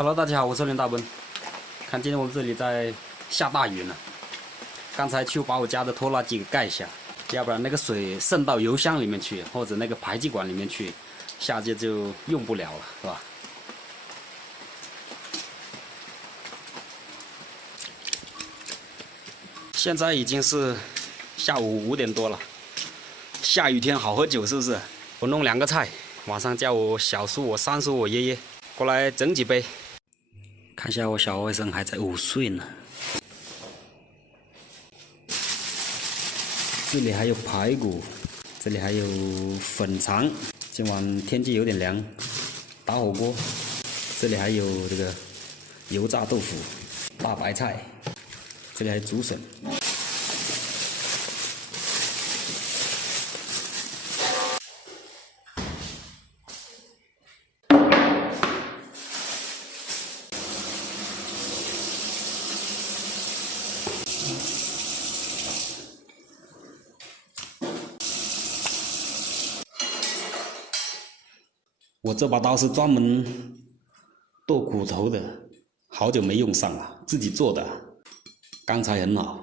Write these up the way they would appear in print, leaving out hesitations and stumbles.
Hello， 大家好，我是林大奔。看，今天我们这里在下大雨呢。刚才去把我家的拖拉机给盖一下，要不然那个水渗到油箱里面去，或者那个排气管里面去，下届就用不了了，是吧？现在已经是下午5点多了，下雨天好喝酒是不是？我弄2个菜，晚上叫我小叔、我三叔、我爷爷过来整几杯。看一下我小外甥还在午睡呢。这里还有排骨，这里还有粉肠。今晚天气有点凉，打火锅。这里还有这个油炸豆腐、大白菜，这里还有竹笋。我这把刀是专门剁骨头的，好久没用上了，自己做的，钢材很好。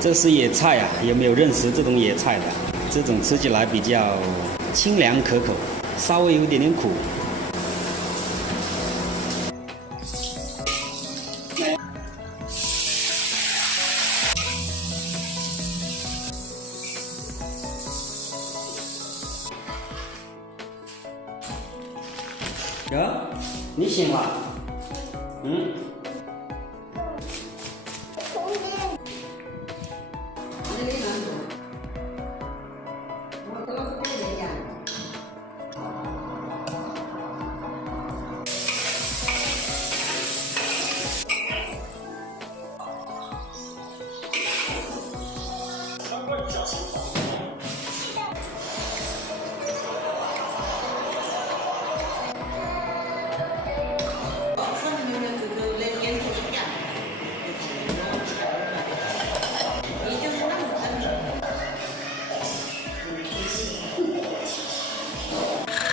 这是野菜啊，有没有认识这种野菜的？这种吃起来比较清凉可口，稍微有一点点苦。哟，你醒了？嗯？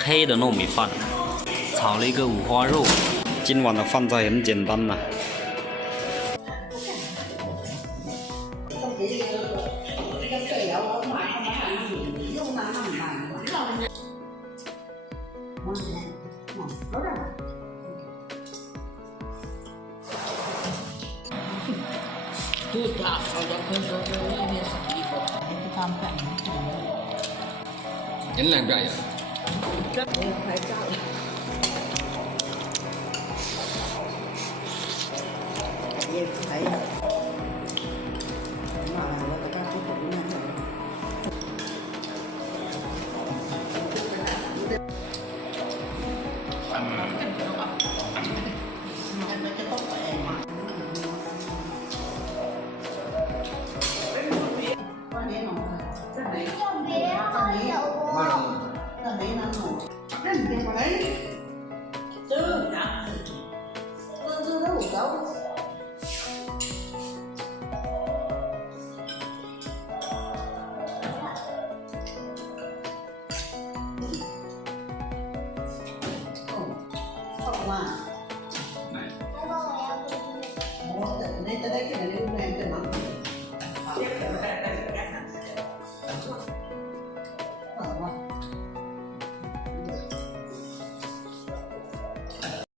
黑的糯米饭，炒了一个五花肉。今晚的饭菜很简单呐。人2个呀。我要拍照了。也拍呀。妈呀，我这个不懂呢。话。